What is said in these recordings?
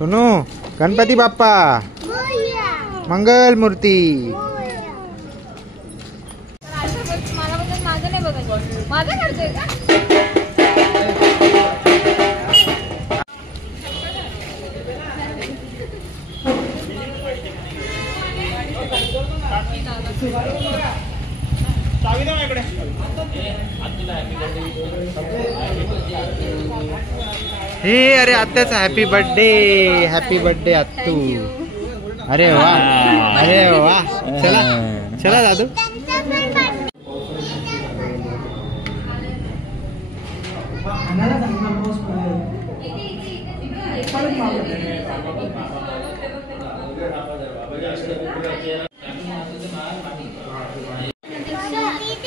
सोनू गणपती बाप्पा मंगल मूर्ती. हे अरे आत्याचा हॅपी बर्थडे आत्तू. अरे वा चला चला दादू.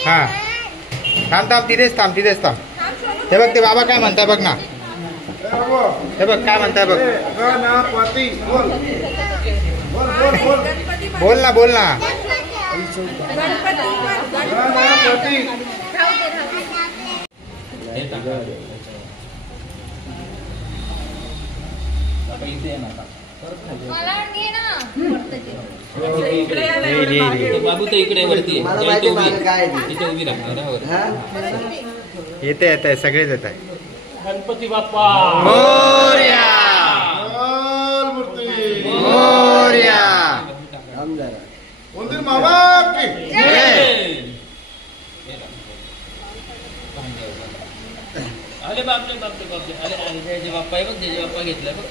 हा थांब तिथेच थांब. हे बघ ते बाबा काय म्हणताय बघ ना. हे बघ काय म्हणताय बघ. बोल ना. बाबू तो इकडे वरती उभी येते सगळेच येत आहे. गणपती बाप्पा मोरया. अरे बापरे अरे बाप्पा आहे बघ. बाप्पा घेतलाय बघ.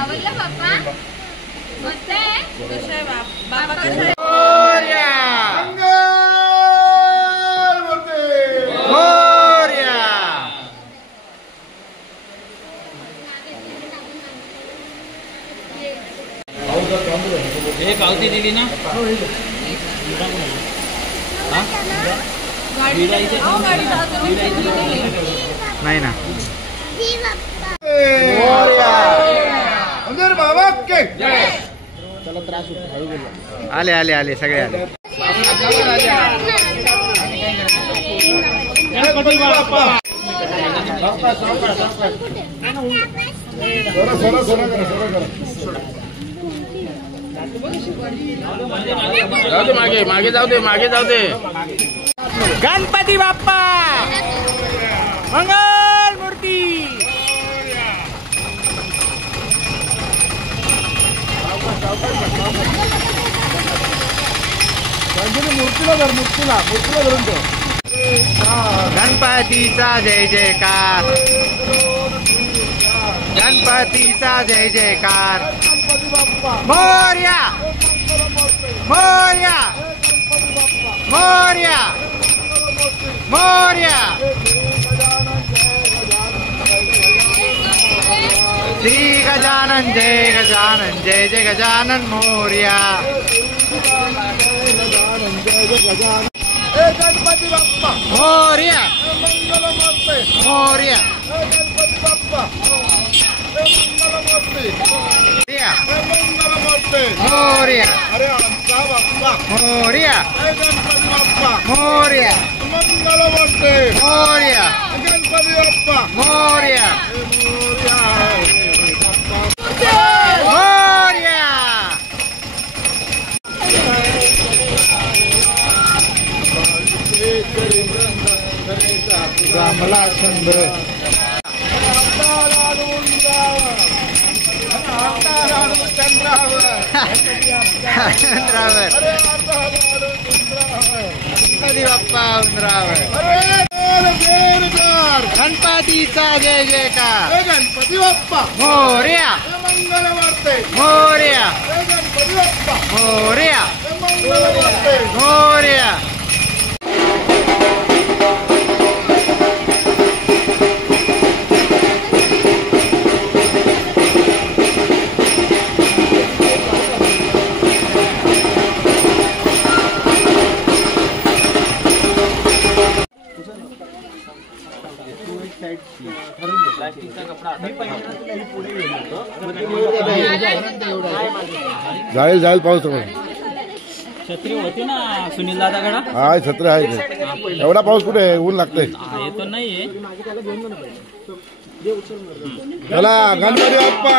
आवडलं बाप्पा? मस्त आहे. कसं आहे बाप्पा? कसं आहे? एक आवती दिली ना. नाही ना. आले सगळे आले. मागे जाऊ दे. गणपती बाप्पा मंगल मूर्ती. मूर्तीला धरून ठेव. गणपतीचा जय जयकार. गणपतीचा जय जयकार. मोरया श्री गजानन जय गजानन मोरया. गणपती बाप्पा मोरया. गणपती बाप्पा मोरया. अरे आमचा बाप्पा मोरया. गणपती बाप्पा मोरया. मंगलमूर्ती मोरया. गणपती बाप्पा मोरया. कमला चंद्र चंद्रावर गणपती बाप्पा उंदरावर. गणपतीचा गणपतीचा जय जयकार. जय गणपती बाप्पा. मोरया जय मंगल मूर्ती. मोरया जय गणपती बाप्पा. मोरया जय मंगल मूर्ती. मोरया. जाईल जाईल पाऊस छत्री होती ना सुनील दादाकडा. हाय छत्र आहे. एवढा पाऊस कुठे आहे? ऊन लागतंय. हे तर नाहीये. चला गणपती बाप्पा.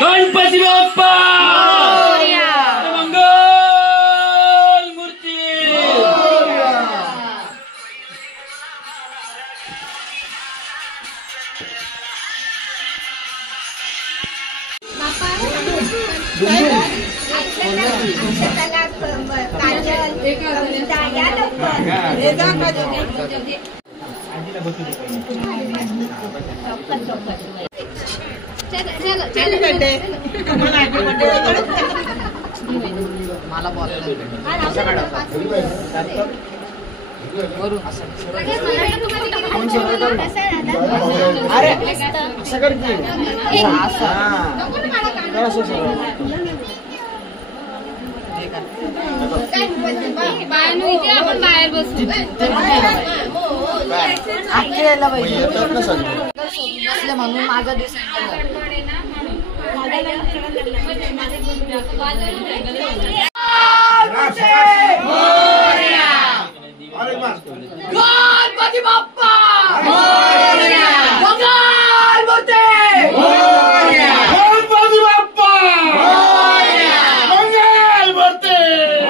गणपती बाप्पा मंगल मूर्ती. मला इथे आपण बाहेर बसू म्हणून माझा दिवस गणपती बाप्पा मोरया मंगल मूर्ती मोरया गणपती बाप्पा मोरया मंगल मूर्ती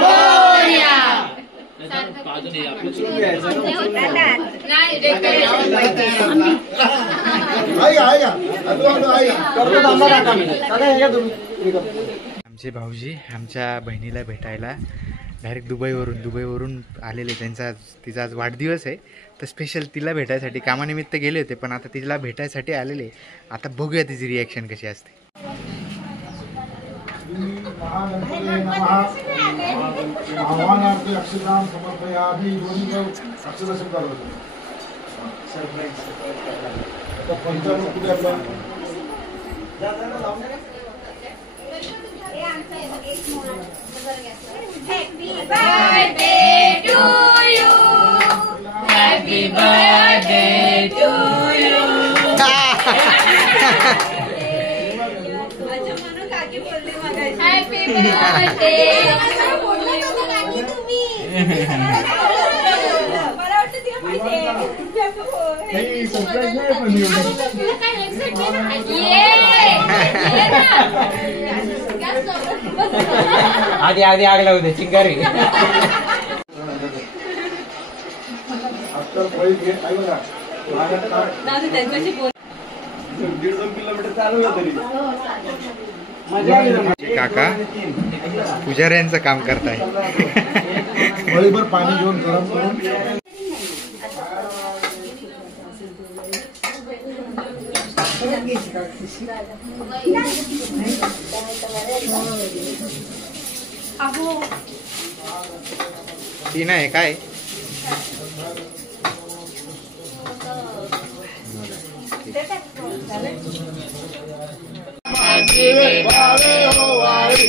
मोरया आमचे भाऊजी आमच्या बहिणीला भेटायला डायरेक्ट दुबईवरून आलेले. तिचा आज वाढदिवस आहे तर स्पेशल तिला भेटायसाठी कामानिमित्त गेले होते, पण आता तिला भेटायसाठी आलेले. आता बघूया तिची रिॲक्शन कशी असते. Happy birthday to you. Happy birthday to you. Happy आधी आधी आग लावू दे चिंगारी. काका पुजाऱ्यांचं काम करताय. पाणी घेऊन गरम करून ती नाही काय माझे माऊली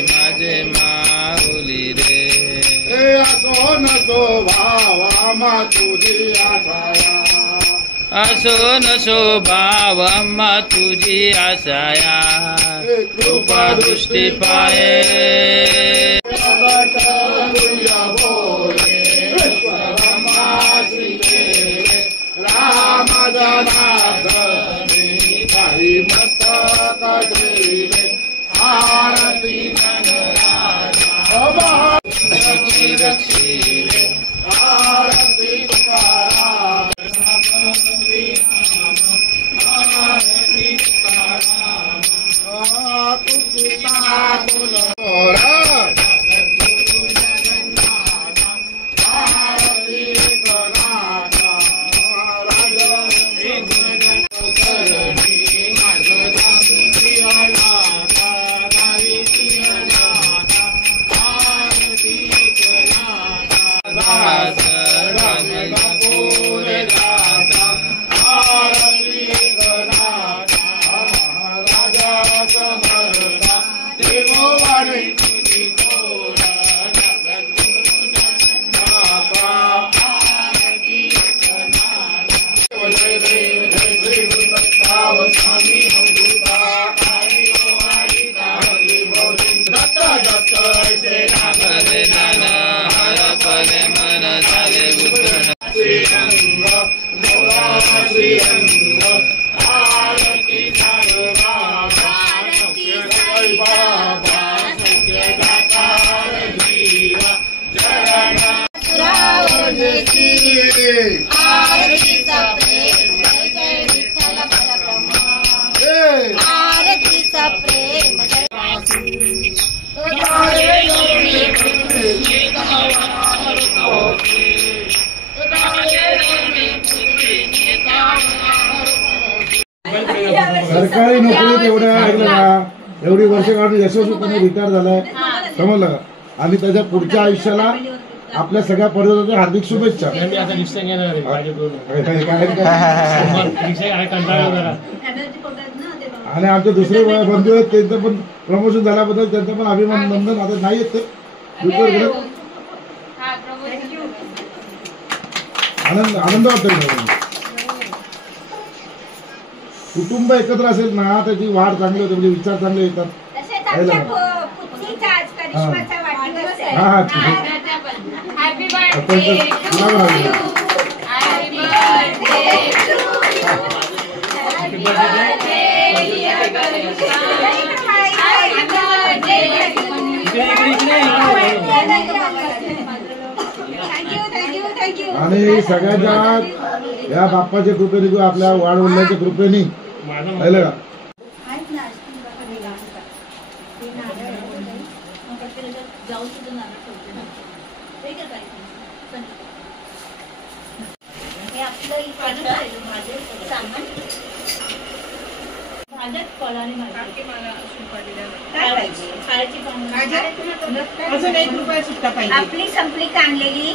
माझे माऊली रे. असो नसो भावा तुझी आठाया असो नसो भाव अम्मा तुझी आसाया कृपा दृष्टी पाये. राम जनार्दनी काही मस्तक ठेविले आरती रक्षिले आरती तुकाराम सरकारी नोकरीत एवढ्या ऐकलं का, एवढी वर्ष काढून यशस्वीपणे रिटायर झालाय, समजलं का? आणि त्याच्या पुढच्या आयुष्याला आपल्या सगळ्या परिवाराच्या हार्दिक शुभेच्छा. आता रिक्षा घेणार आहे माझ्याकडून. रिक्षा काय कंटाळा जरा. आणि आमचे दुसरे बंधू आहेत त्यांचं पण प्रमोशन झाल्याबद्दल त्यांचं पण अभिनंदन. आता नाही येत ते आनंद वाटतो. कुटुंब एकत्र असेल ना त्याची वाढ चांगली होते, म्हणजे विचार चांगले येतात. हॅपी बर्थडे आणि सगळ्याच्या या बाप्पाच्या कृपेने किंवा आपल्या वाढवल्याच्या कृपेने पाहिलं का आपली संपली काढलेली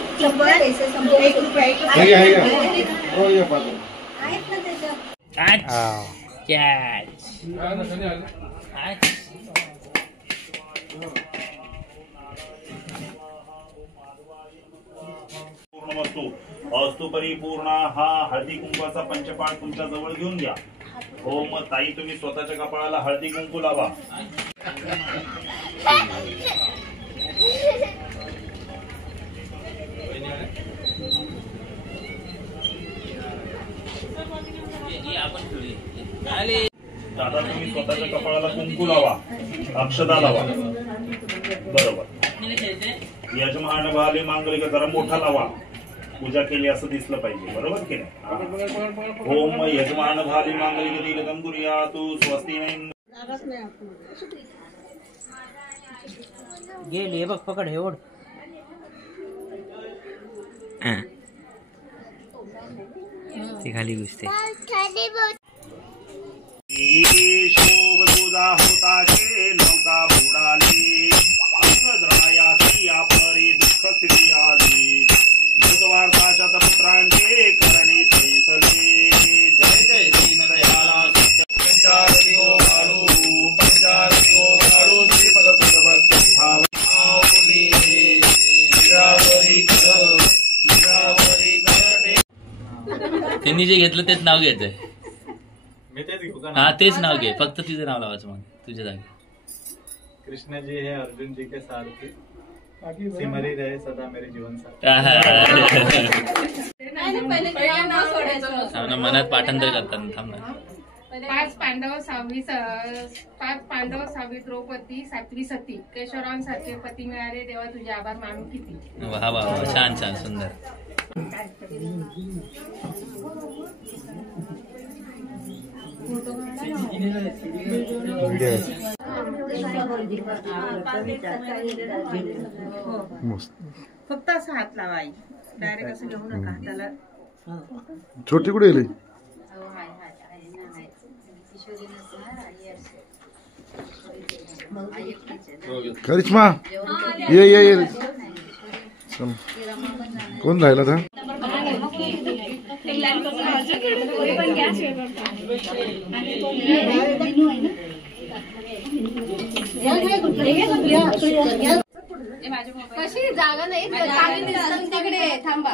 अस्तु परिपूर्ण हा हळदी कुंकवाचा पंचपाठ तुमच्या जवळ घेऊन घ्या. हो मग ताई तुम्ही स्वतःच्या कपाळाला हळदी कुंकू लावा. दादा तुम्ही स्वतःच्या कपाळाला कुंकू लावा, अक्षता लावा. बरोबर. यजमान भाले मांगलिक जरा मोठा लावा, पूजा केली असं दिसलं पाहिजे. बरोबर की नाही? ओम यजमान भाले मांगलिक दीर्घम कुर्यातु स्वस्ति नाही. गेली बघ, पकड हे ओढ. ती खाली घुसते. शोभ तुझा होताचे नौका बुडाली, अंगद्रायासी अपरी दुःख स्थिती आली. भूतवार्ता शतपुत्रांचे करणे पैसले, जय जय दीनदयाला पंचारती ओ काळू, पंचारती ओ काळू, श्रीपद तुझभक्ती भावली निरावरी कर, निरावरी कर. त्यांनी जे घेतलं तेच नाव घ्यायचंय. हा तेच नाव घे, फक्त तिचं नाव लावायचं मग तुझ्या जागी. कृष्ण जी है अर्जुन जी के सारथी, सिमरी रहे सदा मेरे जीवन साथी. मनात पाठांतर करतात. थांब ना. 5 पांडव 6वी द्रौपदी 7वी सती. केशवरावांसारखे पती मिळाले तेव्हा तुझे आभार मानू किती. वा वा वा, छान छान सुंदर. फक्त असं हात लावा आई, डायरेक्ट असं घेऊ नका हाताला. छोटी कुठे गेली? करिश्मा ये ये ये. कोण राहिला था? कशी जागा नाही तिकडे थांबा.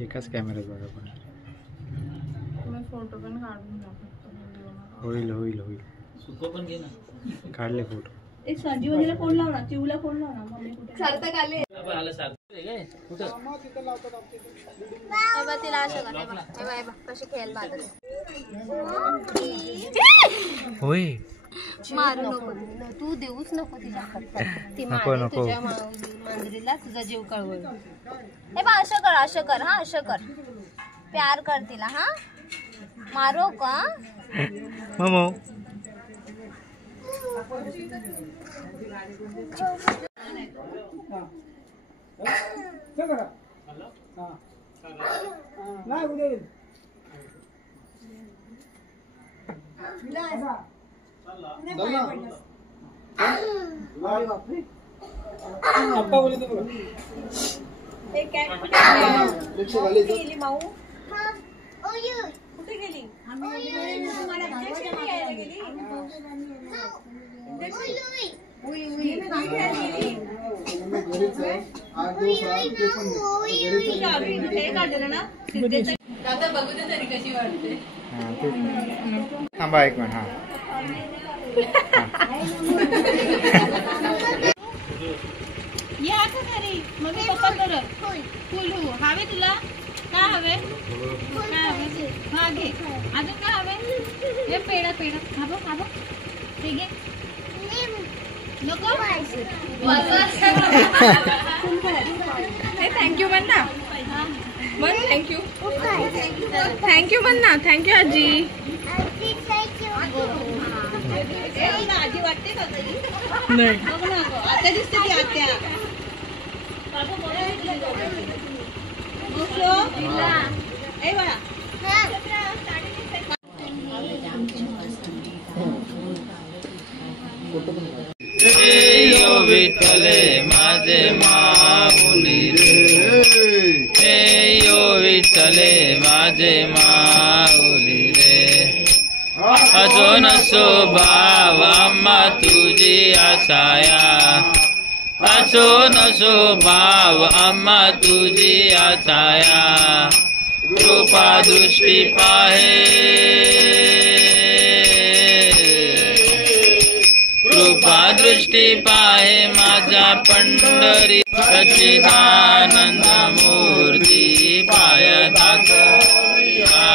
एकाच कॅमेऱ्यात बघा पण. फोटो पण काढून होईल होईल होईल. पण घे ना. काढले फोटो. एक संजीवनीला फोन लाव ना, चिवला फोन लाव ना. मम्मी कुठे सार्थक आले. तिला असं कर कशी खेळ बांधले. होय मारू नको तू, देऊच नको तिला. ती मारली तुझ्या मांजरीला, तुझा जीव कळवळ. हे बा असं कर, असं कर. हा असं कर, प्यार कर तिला. हा मारो का ममो. कुठे गेली? दादा बघू दे तरी कशी वाटते. थांबा एक मिनिट. हा या का घरी मग पप्पा करत फुल हवे तुला काय हवे काय हवे हा घे अजून काय हवे हे पेढा पेढा खाबो खाबो हे घे नको थँक्यू म्हण ना म्हण थँक्यू थँक्यू म्हण ना थँक्यू आजी आजी वाटते का तरी नाही बघ ना आता दिसते ती आत्या ए बाळा विठ्ठले माझे माऊली रे विठ्ठले माझे माऊली रे असो नसो भाव आम्हा तुझी आसाया असो नसो भाव आम्हा तुझी आसाया कृपा दृष्टी पाहे कृपा दृष्टी पाहे माझा पंढरी सच्चिदानंद मूर्ती पाय दाखवा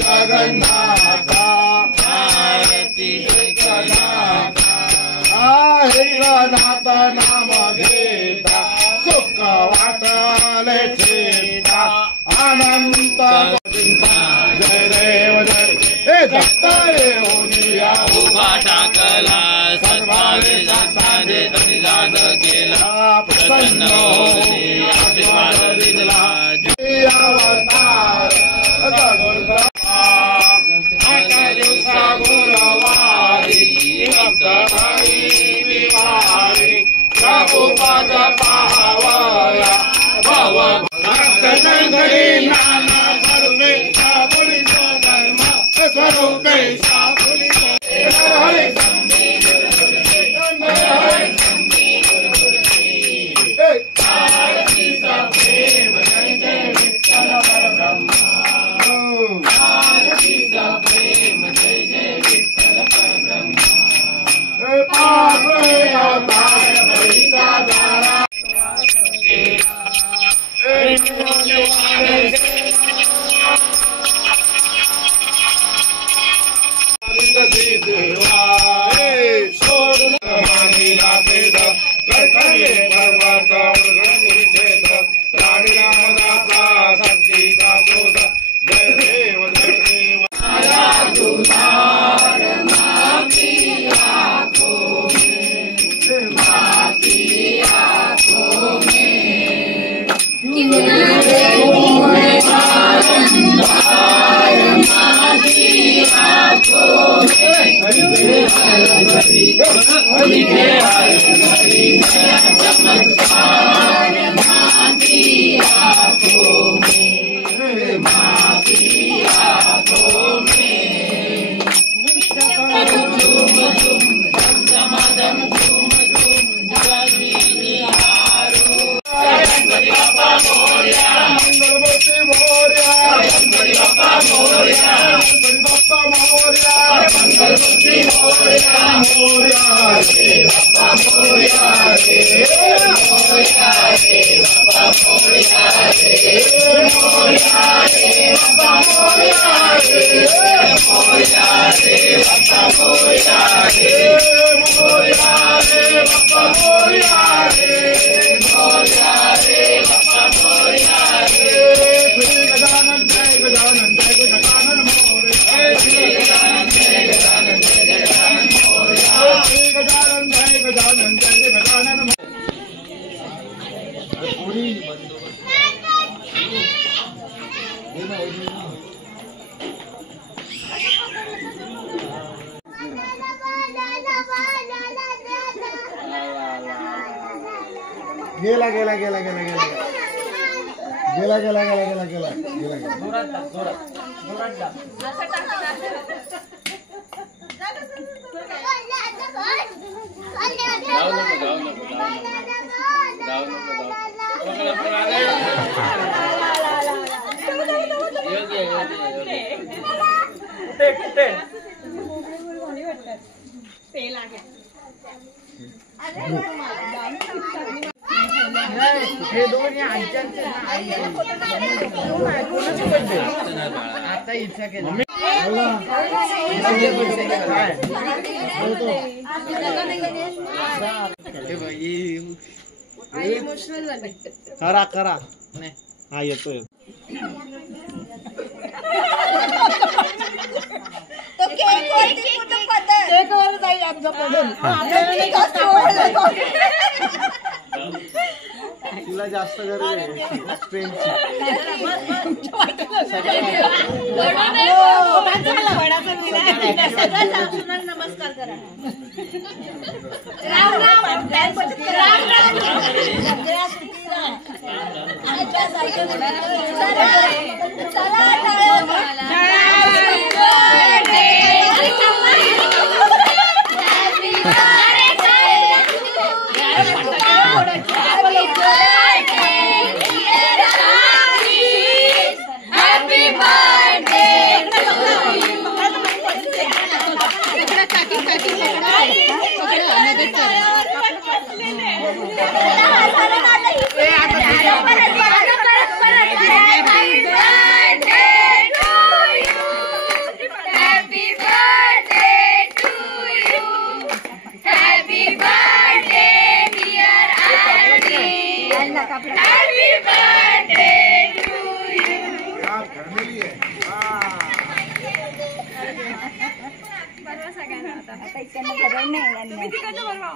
जगन्नाथा आरती नाथ नाम घेता सुख वाटले छेता अनंत जय देव जय हे दत्त येऊनिया उभा टाकला सद्भावे जाताने जाद केला प्रसन्न होती आशीर्वाद दिला अवतार आता दिवसा गुरुवारी भक्तभाई विवारी प्रभुपद पावया भव भक्तजनगरी नाना स्वरूपे सापुली धर्म स्वरूपे सापुली हरे गजानन गेला गेला गेला गेला गेला गेला गेला गेला गेला गेला गेला गेला जोरात टाक, जोरात टाक. कुठे हे दोन या आता इच्छा केली करा करा हा येतोय तिला जास्त गरज आहे ट्रेनची नमस्कार करा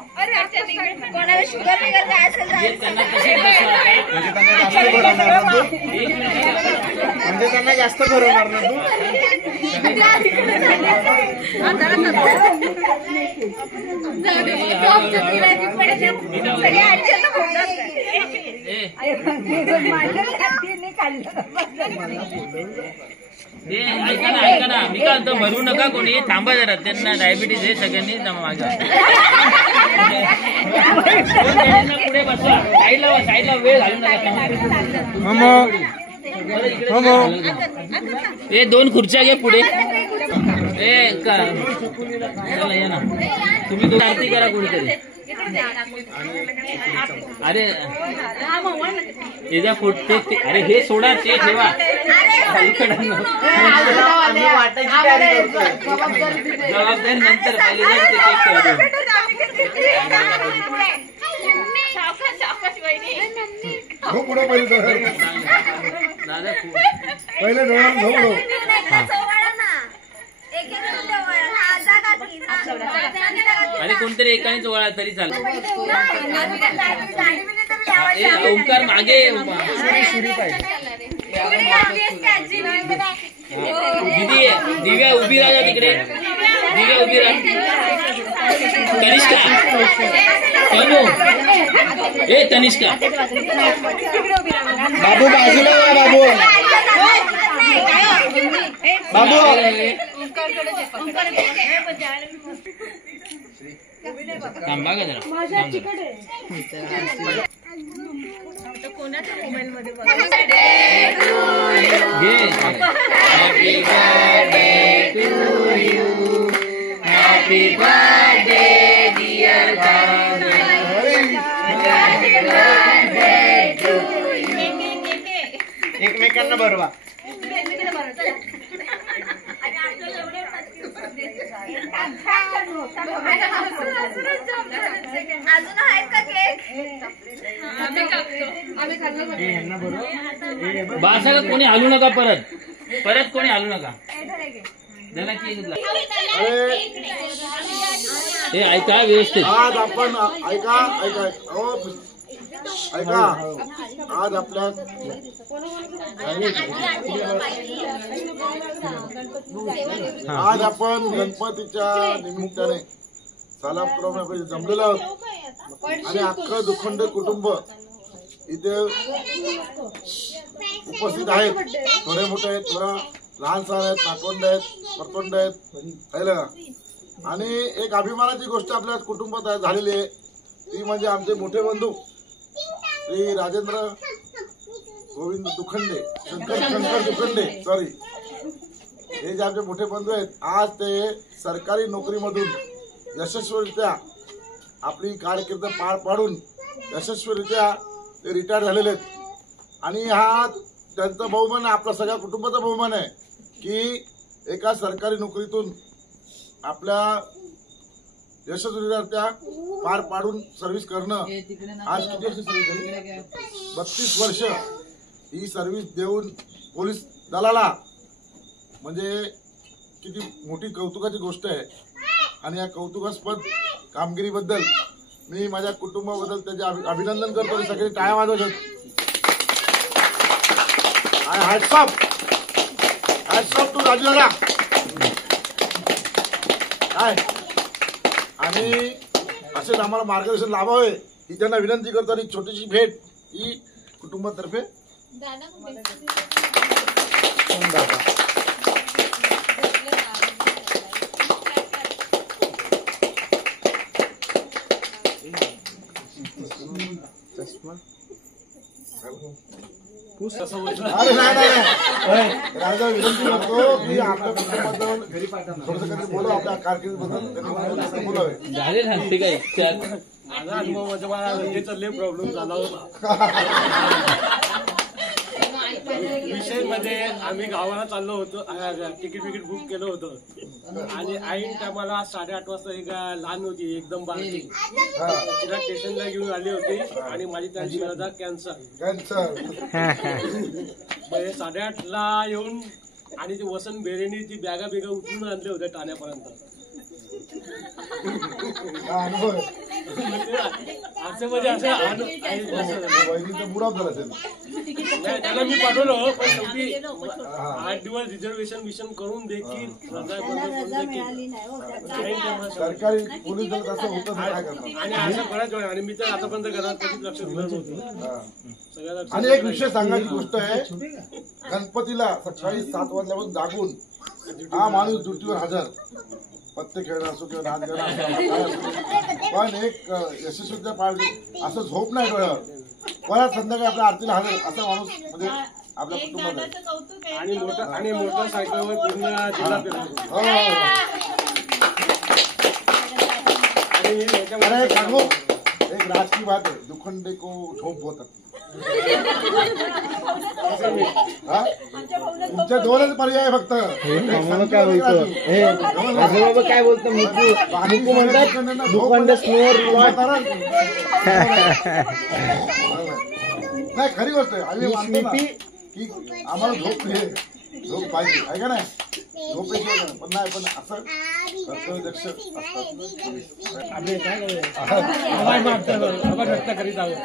कोणाला शुगर बिगर काय असेल म्हणजे त्यांना जास्त भरवणार ना तू ऐका ना मी काय म्हणतो भरू नका कोणी थांबा जरा त्यांना डायबिटीज आहे सगळ्यांनी मागे पुढे बसवा साईडला वेळ घालू नका हे दोन खुर्च्या घे पुढे चला या ना तुम्ही दोन आरती करा कोणीतरी अरे त्याच्या फोटो अरे हे सोडा ते ठेवा जबाबदारी नंतर पहिले पुढे पहिले पहिले आणि कोणतरी एकानेच वळा तरी चालत ओंकार मागे दिव्या उभी राहा तिकडे दिव्या उभी राहा तनिष्का तनू ए तनिष्का बाबू बाजूला बाबू बाबू थांबा का जरा कोणाच्या मोबाईल मध्ये happy birthday to you happy birthday dear एकमेकांना भरवा अजून आहेत का केक बासा कोणी हलू नका परत कोणी हलू नका त्याला केक हे ऐका व्यवस्थित आज आपण ऐका आज आपल्या आज आपण गणपतीच्या निमित्ताने सालापूर जमलेलो आहोत आणि अख्खं दुखंड कुटुंब इथे उपस्थित आहेत. थोडे मोठे आहेत, थोडं लहान सहान आहेत, नातवंड आहेत, परतोंड आहेत, पाहिलं का? आणि एक अभिमानाची गोष्ट आपल्या कुटुंबात झालेली आहे, ती म्हणजे आमचे मोठे बंधू श्री राजेंद्र गोविंद दुखंडे, शंकर दुखंडे, सॉरी, हे जे आमचे मोठे बंधू आहेत, आज ते सरकारी नोकरीमधून यशस्वीरित्या आपली कारकीर्द पार पाडून यशस्वीरित्या ते रिटायर झालेले आहेत. आणि हा त्यांचा बहुमान, आपला सगळ्या कुटुंबाचा बहुमान आहे की एका सरकारी नोकरीतून आपल्या यशस्वीरित्या पार पाडून सर्व्हिस करणं. आज किती वर्ष सर्व्हिस झाली? 32 वर्ष ही सर्व्हिस देऊन पोलीस दलाला, म्हणजे किती मोठी कौतुकाची गोष्ट आहे. आणि या कौतुकास्पद कामगिरीबद्दल मी माझ्या कुटुंबाबद्दल त्याचे अभिनंदन करतो. सगळे टाळ्या वाजवतात. हॅट्स ऑफ टू राजू दादा. काय आणि असेच आम्हाला मार्गदर्शन लाभावे ही त्यांना विनंती करतो. आणि छोटीशी भेट ही कुटुंबातर्फे अरे नाही राजा विनंती करतो की आपल्या कुटुंबाबद्दल थोडंसं कधी बोलू, आपल्या कारकिर्दीबद्दल बोलावे. झाले ना ते काय माझा अनुभव म्हणजे मला रजेचा प्रॉब्लेम झाला होता. विशेष म्हणजे आम्ही गावाला चाललो होतो, तिकीट बुक केलं होतं आणि ऐन टायमाला 8:30 वाजता एक लहान होती एकदम बारकी, तिला स्टेशनला घेऊन आली होती आणि माझी त्यांची रजा कॅन्सल. म्हणजे 8:30ला येऊन आणि ते वसंत बेरेनी ती बॅगा उचलून आणले होते ठाण्यापर्यंत. असं म्हणजे असं त्याला मी पाठवलं, पण शेवटी 8 दिवस रिझर्वेशन करून देखील सरकारी पोलीस दल असं होतं आणि असं बऱ्याच वेळा. आणि मी तर आतापर्यंत घरात कधीच लक्ष दिलं नव्हतं. आणि एक विषय सांगायची गोष्ट आहे, गणपतीला सकाळी 7 वाजल्यापासून जागून हा माणूस ड्युटीवर हजर, पत्ते खेळणं असो किंवा डान्स करणं, पण एक यशस्वीच्या पाळली असं झोप नाही डोळ्यावर, परत संध्याकाळी आपल्या आरतीला हजर असा माणूस म्हणजे आपल्या कुटुंबात आहे. आणि मोटरसायकलवर पूर्ण जिल्हा फिरतो. आणि सांगू एक राजकीय बात आहे, दुखंडे को झोप होत तुमच्या 2च पर्याय फक्त. काय बोलतो काय बोलतो मुकू म्हणतात दुखंड स्नोअर. नाही खरी गोष्ट आहे, आम्ही मानतो ना की आम्हाला झोप पाहिजे आहे का नाही, झोपेशिवाय पण नाही, पण असं कर्तव्यदक्ष असतात. आम्ही काय व्यक्त करीत आहोत.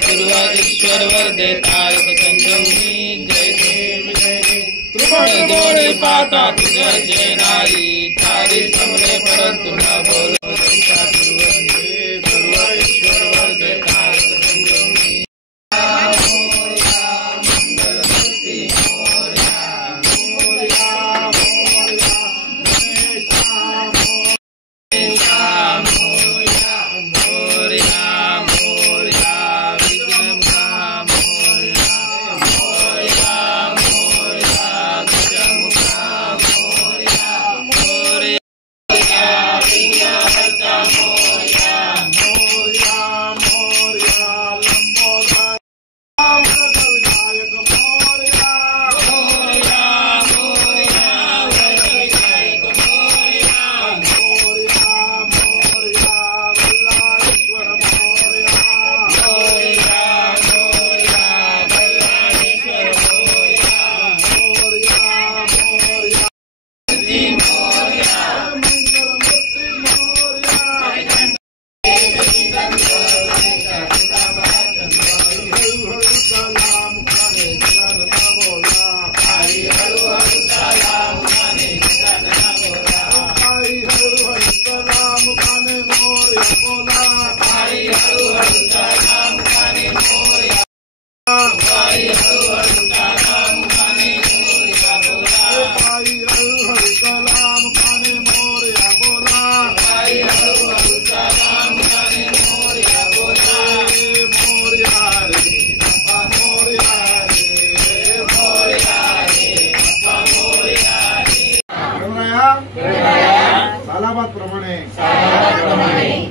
सर्वाधीश्वर वरदे तारक संगमी जय त्रिपुरी पाता तुझं जय नारी तारी समरे परंतु न बोलो सर्वेश्वर वरदे तारक संगमी.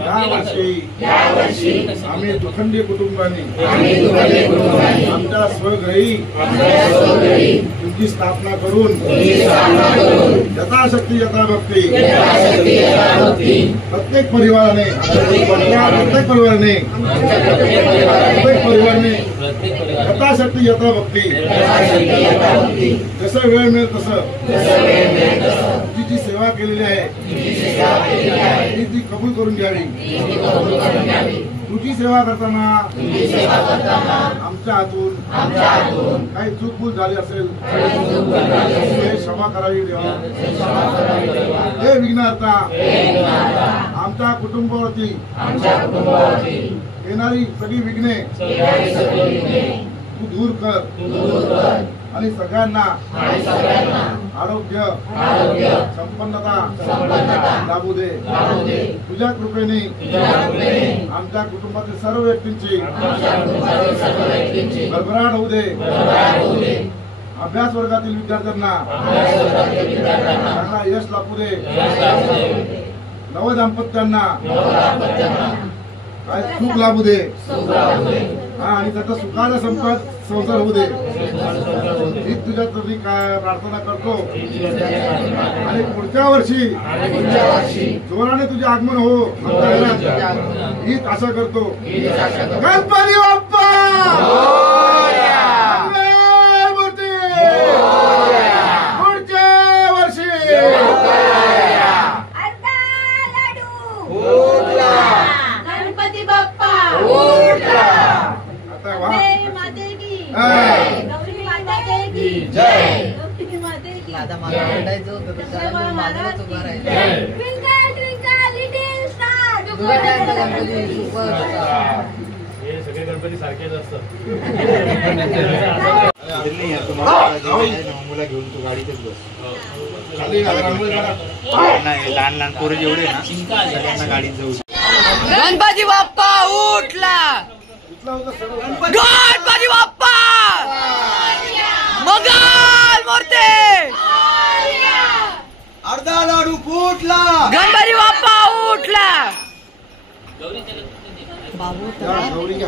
यावर्षी आम्ही दुखंडी कुटुंबाने आमच्या स्वगृही तुमची स्थापना करून यथाशक्ती यथाभक्ती प्रत्येक परिवाराने यथाशक्ती यथाभक्ती जसं वेळ मिळेल तसं तुझी जी सेवा केलेली आहे ती कबूल करून घ्यावी. तुझी सेवा करताना आमच्या हातून काही चूकभूल झाली असेल क्षमा करावी देवा. हे विघ्नहर्ता आमच्या कुटुंबावरती येणारी सगळी विघ्ने तू दूर कर आणि सगळ्यांना आरोग्य संपन्नता लाभू दे. तुझ्या कृपेने आमच्या कुटुंबातील सर्व व्यक्तींची भरभराट होऊ दे. अभ्यास वर्गातील विद्यार्थ्यांना त्यांना यश लाभू दे. नवदाम्पत्यांना काय सुख लाभू दे आणि त्याचा सुखाचा संसार होऊ दे. ही तुझ्या तुझी काय प्रार्थना करतो आणि पुढच्या वर्षी जोराने तुझे आगमन हो हीच आशा करतो. गणपती बाप्पा पुढच्या वर्षी गणपती बाप्पा माते की गौरी माता की जय. गौरी माते की ट्विंकल ट्विंकल लिटिल स्टार. हे सगळे गणपती सारखेच असतात. मुला घेऊन तू गाडीतच बस. नाही लहान लहान पोरं जेवढे ना सगळ्यांना गाडीत जाऊ. गणपती बाप्पा उठला. गणपती बाप्पा मंगल मूर्ती. अर्धा लाडू फुटला. गणपती बाप्पा उठला.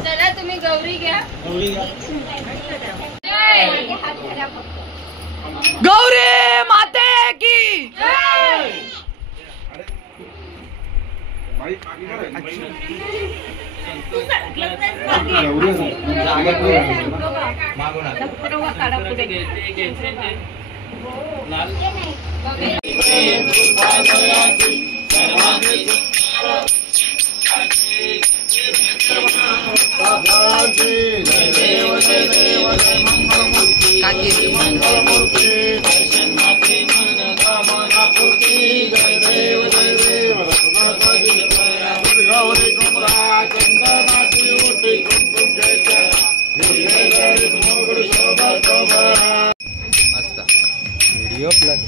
चला तुम्ही गौरी घ्या. गौरी माते की व्हिडिओ प्लग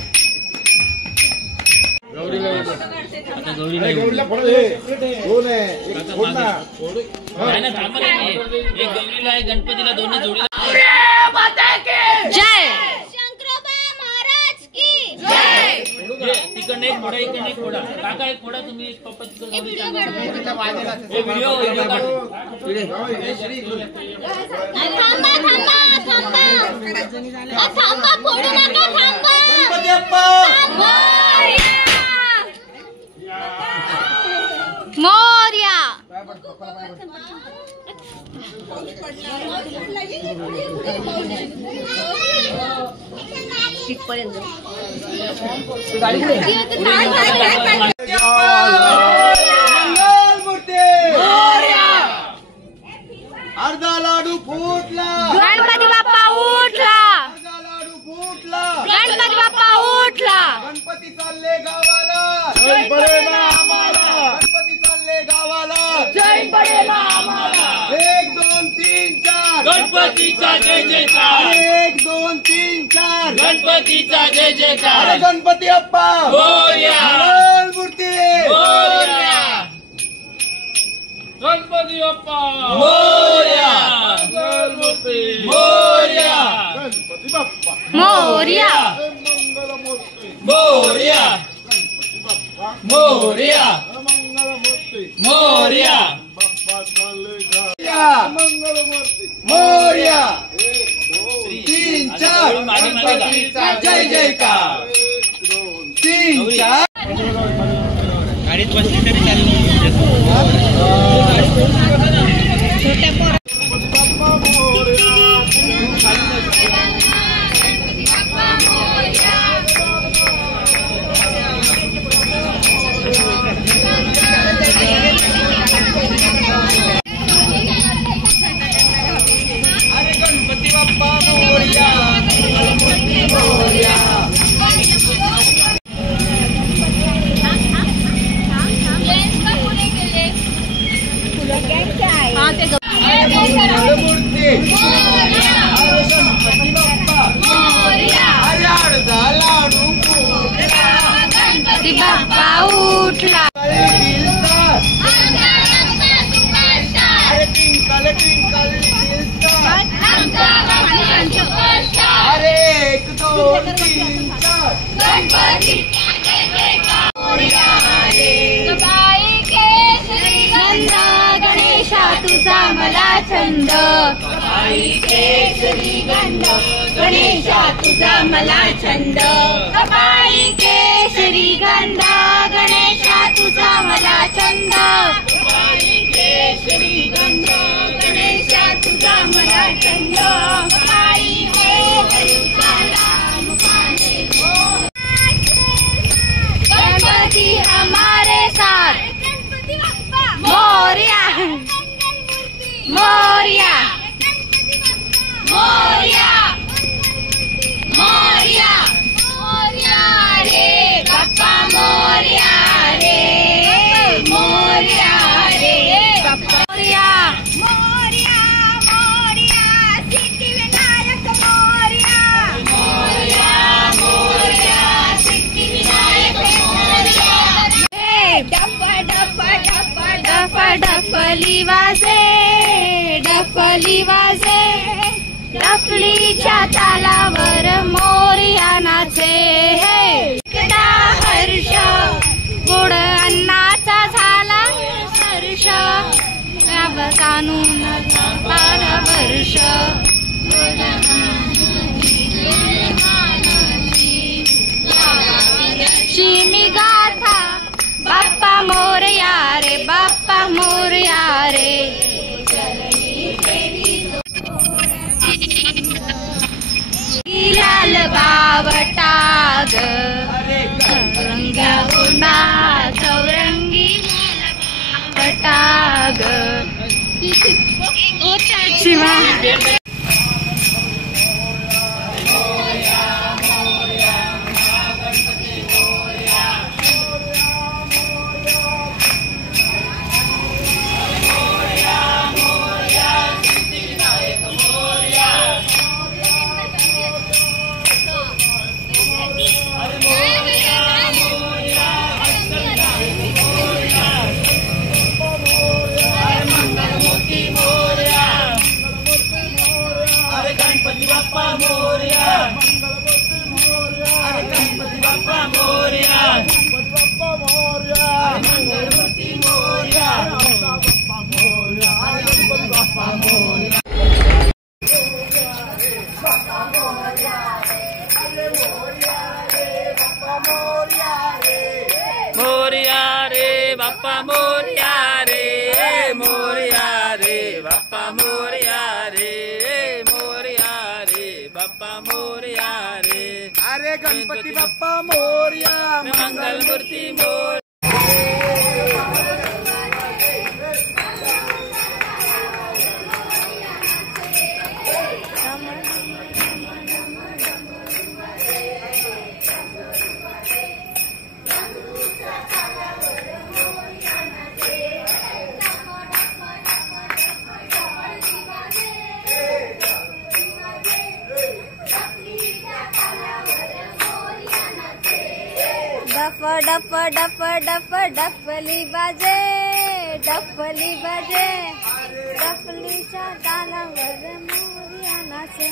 गौरीला फळ दे. दोन आहे एक फोड ना. एक गौरीला आहे गणपतीला दोन्ही जोडीला. जय. शंकरोबा महाराज की जय. तिकडनं एक फोडा इकडनं एक फोडा. काका एक फोडा तुम्ही पप्पा तिकडे व्हिडिओ काढ. थांबा फोडू नका. थांबा. गणपती बाप्पा मोरया. अर्धा लाडू फुटला. गणपती बाप्पा उठला. अर्धा लाडू फुटला. गणपती बाप्पा उठला. गणपती चालले गावाला. जय पडेल आम्हाला. गणपती चालले गावाला. जय पडेल आम्हाला. गणपतीचा जय जयकार. 1 2 3 4 गणपतीचा जय जयकार. अरे गणपती अप्पा मोरया. मंगलमूर्ती मोरया. गणपती बाप्पा मोरया. मंगलमूर्ती मोरया. गणपती बाप्पा मोरया. मंगलमूर्ती मोरया. मोरया. मंगलमूर्ती मोरया. बाप्पा चालले मंगलमूर्ती मोरया. 1 2 3 4 गणपतीचा जय जयकार. 1 2 3 4 गाडीत बसली तरी चालली. अरे गणपती बाप्पा मोरया. मोरया. मंगलमूर्ती अरे गणपती बाप्पा अरे अर्धा लाडू गणपती बाप्पा उठला. अरे टिंकल टिंकल लिटिल स्टार. अरे 1 2 3 4 बाई केशरी गंधा गणेशा तुझा मला छंद. बाई केशरी गंध गणेशा तुझा मला छंद. बाई केशरी गंधा गणेशा तुझा मला छंद. बाई केशरी गंध गणेशा तुझा मला छंद. बाई हे हरिचा राम पाने हो. गणपती हमारे साथ. मोरया. मोरया. मोरया. मोरया. मोरया रे बाप्पा मोरया रे. मोरया रे बाप्पा मोरया. मोरया. मोरया सिद्धिविनायक मोरया. मोरया. मोरया सिद्धिविनायक मोरया. डफ डफ डफ डफ डफली वाजे. डफली वाजे. डफलीच्या तालावर मोरया नाचे. इकडा हर्ष गोड अन्नाचा झाला हर्ष. कानून 12 वर्ष. शिमी गाथा बाप्पा मोरया रे. बाप्पा मोरया रे. लाल बावटा ग चौरंगी उन्हा चौरंगी बावटा ग. शिवा गणपती बाप्पा मोरया. अरे गणपती बाप्पा मोरया. गणपती बाप्पा मोरया. मंगलमूर्ती मोरया. बाप्पा मोरया. अरे गणपती बाप्पा मोरया. मोरया रे बाप्पा मोरया रे. मोरया रे बाप्पा मोरया रे. मोरया रे बाप्पा मोरया रे. अरे गणपती बाप्पा मोरया. मंगलमूर्ती मोर. डप डप डप डफली बाजे, डफली बाजे, डफलीच्या तालावर मोरया नाचे.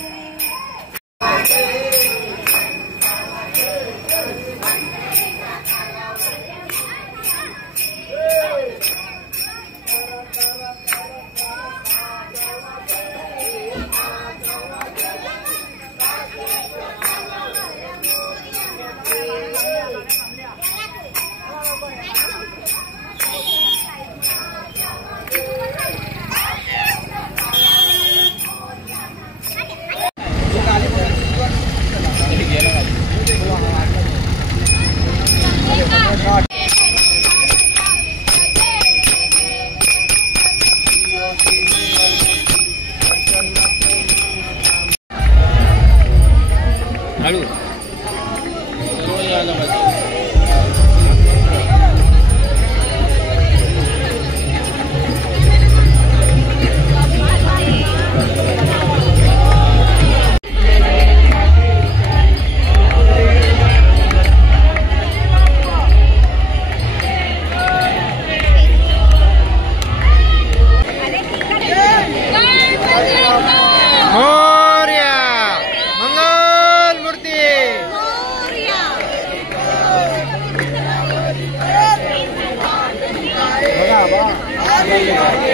हळू मोरया मंगल मूर्ती. बघा